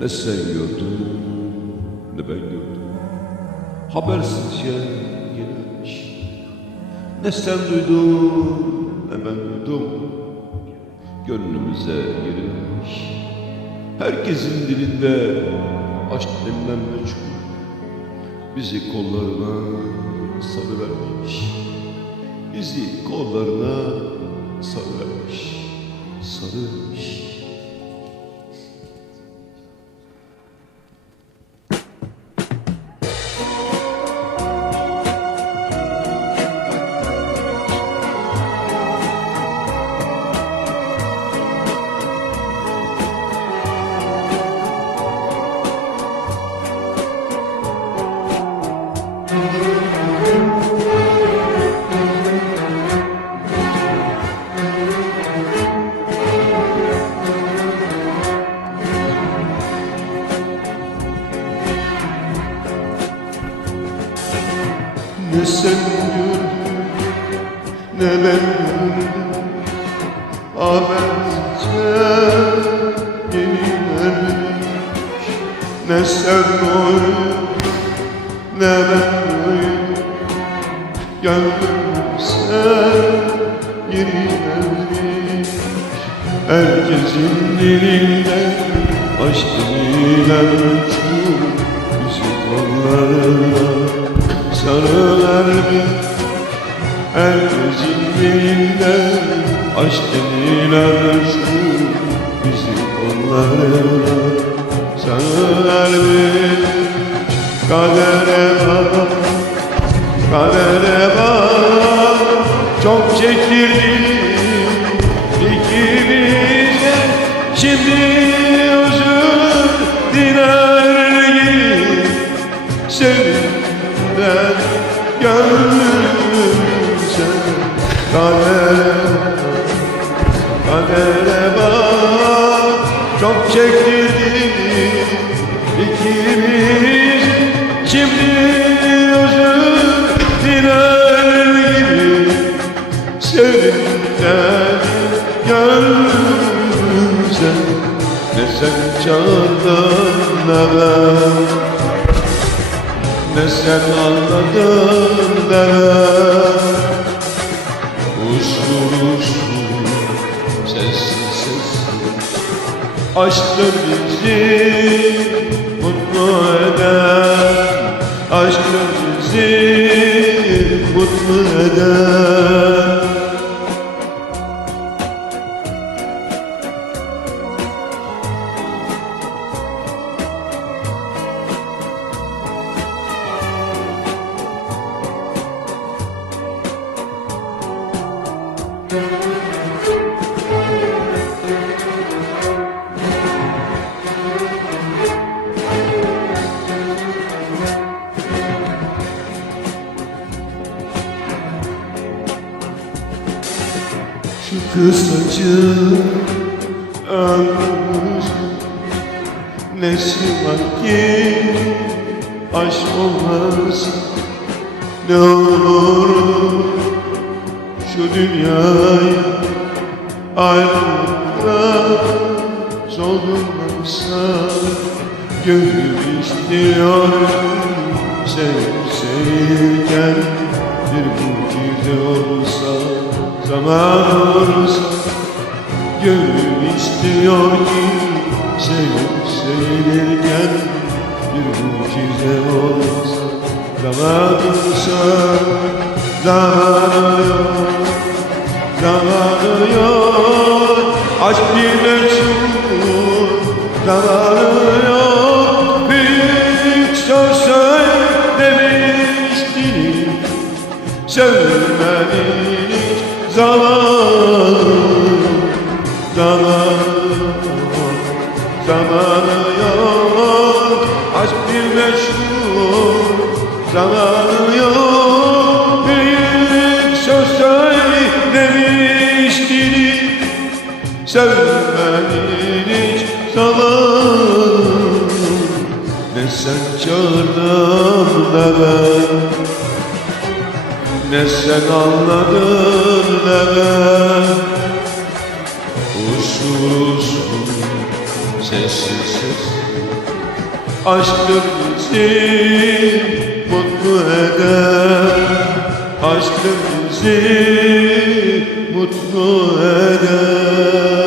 Ne sen gördün ne ben gördüm. Habersizce gelmiş. Ne sen duydun ne ben duydum. Gönlümüze girmiş Herkesin dilinde aşk denilen meçhul Bizi kollarına sarıvermiş Bizi kollarına sarıvermiş Sarıvermiş Ne sen gördün ne ben gördüm Haberce gelivermiş Ne sen doydun ne ben doydum Gönlümse gelivermiş Herkesin dilinde aşk denilen uçur Bizi kollarına Dilinde aşk denilen uçur Bizi kollarına sarıvermiş Kadere bak, kadere bak. Çok çektirdim Kadere, kadere bak Çok çektirdim ikimiz. Şimdi özür diler gibi Sevinden gönlümüze Ne sen çağırdın ne ben Ne sen anladın ne usul sessiz sessiz Aşkın bizi mutlu eder Aşkın bizi mutlu eder Şu kısacı ömrümüz Nesi var ki aşk olmaz. Ne olur şu dünyayı ayrılıkla soldurmazsa Gönlüm istiyor sevip sevilirken Bir mucize olsa olsa Gönlüm istiyor ki sevip sevilirken Bir mucize olsa olsa Zamanı yok, zamanı yok Aşk bir meçhul, zamanı yok Büyük söz söylemiş dilim Söylemedin hiç zaman Zamanı yok, zamanı yok Aşk bir meşhur, zamanı yok sen anladın ne ben Usul usul sessiz. Aşktır bizi mutlu eder. Aşktır bizi mutlu eder